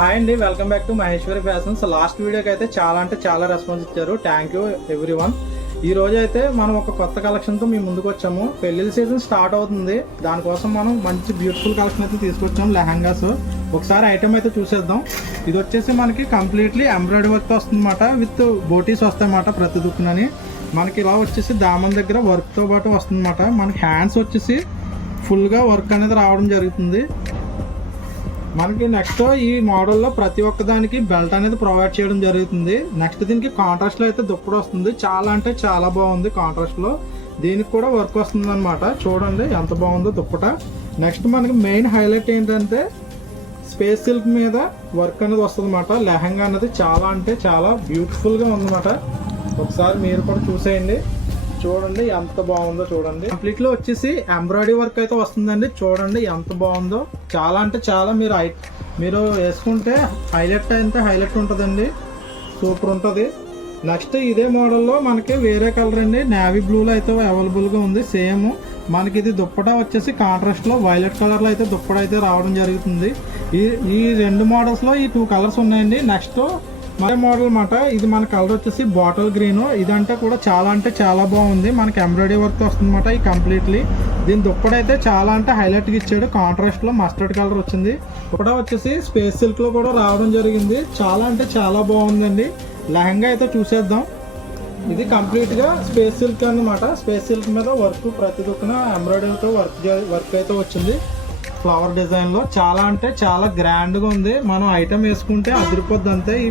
Hi అండి, welcome back to Maheshwari fashions. Last వీడియోకి అయితే చాలా అంటే చాలా రెస్పాన్స్ ఇచ్చారు. Thank you everyone. ఈ రోజు అయితే మనం ఒక కొత్త కలెక్షన్తో మీ ముందుకు వచ్చాము. పెళ్లిళ్ళ సీజన్ స్టార్ట్ అవుతుంది, దానికోసం మనం మంచి బ్యూటిఫుల్ కలెక్షన్ అయితే తీసుకొచ్చాము. లెహంగాస్ ఒకసారి ఐటమ్ అయితే చూసేద్దాం. ఇది వచ్చేసి మనకి కంప్లీట్లీ ఎంబ్రాయిడరీ వర్క్ వస్తుందన్నమాట, విత్ బోటీస్ వస్తాయన్నమాట. ప్రతి దుక్కునని మనకి ఇలా వచ్చేసి దామన్ దగ్గర వర్క్తో పాటు వస్తుందన్నమాట. మనకి హ్యాండ్స్ వచ్చేసి ఫుల్గా వర్క్ అనేది రావడం జరుగుతుంది. మనకి నెక్స్ట్ ఈ మోడల్లో ప్రతి ఒక్క దానికి బెల్ట్ అనేది ప్రొవైడ్ చేయడం జరుగుతుంది. నెక్స్ట్ దీనికి కాంట్రాస్ట్లో అయితే దుప్పటి వస్తుంది. చాలా అంటే చాలా బాగుంది కాంట్రాస్ట్లో. దీనికి కూడా వర్క్ వస్తుంది అనమాట. చూడండి ఎంత బాగుందో దుప్పట. నెక్స్ట్ మనకి మెయిన్ హైలైట్ ఏంటంటే స్పేస్ సిల్క్ మీద వర్క్ అనేది వస్తుంది అనమాట. లెహంగా అనేది చాలా అంటే చాలా బ్యూటిఫుల్గా ఉందన్నమాట. ఒకసారి మీరు కూడా చూసేయండి. చూడండి ఎంత బాగుందో చూడండి. కంప్లీట్ లో వచ్చేసి ఎంబ్రాయిడరీ వర్క్ అయితే వస్తుందండి. చూడండి ఎంత బాగుందో. చాలా అంటే చాలా మీరు వేసుకుంటే హైలైట్ ఉంటుందండి. సూపర్ ఉంటుంది. నెక్స్ట్ ఇదే మోడల్లో మనకి వేరే కలర్ అండి, నేవీ బ్లూలో అయితే అవైలబుల్గా ఉంది. సేమ్ మనకి ఇది దుప్పటా వచ్చేసి కాంట్రాస్ట్లో వైలెట్ కలర్లో అయితే దుప్పట అయితే రావడం జరుగుతుంది. ఈ రెండు మోడల్స్లో ఈ 2 కలర్స్ ఉన్నాయండి. నెక్స్ట్ మరే మోడల్ అన్నమాట. ఇది మన కలర్ వచ్చేసి బాటిల్ గ్రీన్. ఇదంటే కూడా చాలా అంటే చాలా బాగుంది. మనకి ఎంబ్రాయిడరీ వర్క్ వస్తుందన్నమాట. ఈ కంప్లీట్లీ దీని దుప్పటైతే చాలా అంటే హైలైట్గా ఇచ్చాడు. కాంట్రాస్ట్లో మస్టర్డ్ కలర్ వచ్చింది. దుప్పట వచ్చేసి స్పేస్ సిల్క్లో కూడా రావడం జరిగింది. చాలా అంటే చాలా బాగుందండి. లెహంగా అయితే చూసేద్దాం. ఇది కంప్లీట్గా స్పేస్ సిల్క్ అన్నమాట. స్పేస్ సిల్క్ మీద వర్క్ ప్రతి దుక్కున ఎంబ్రాయిడరీతో వర్క్ అయితే వచ్చింది. ఫ్లవర్ డిజైన్లో చాలా అంటే చాలా గ్రాండ్గా ఉంది. మనం ఐటమ్ వేసుకుంటే అదిరిపోద్ది అంతే. ఈ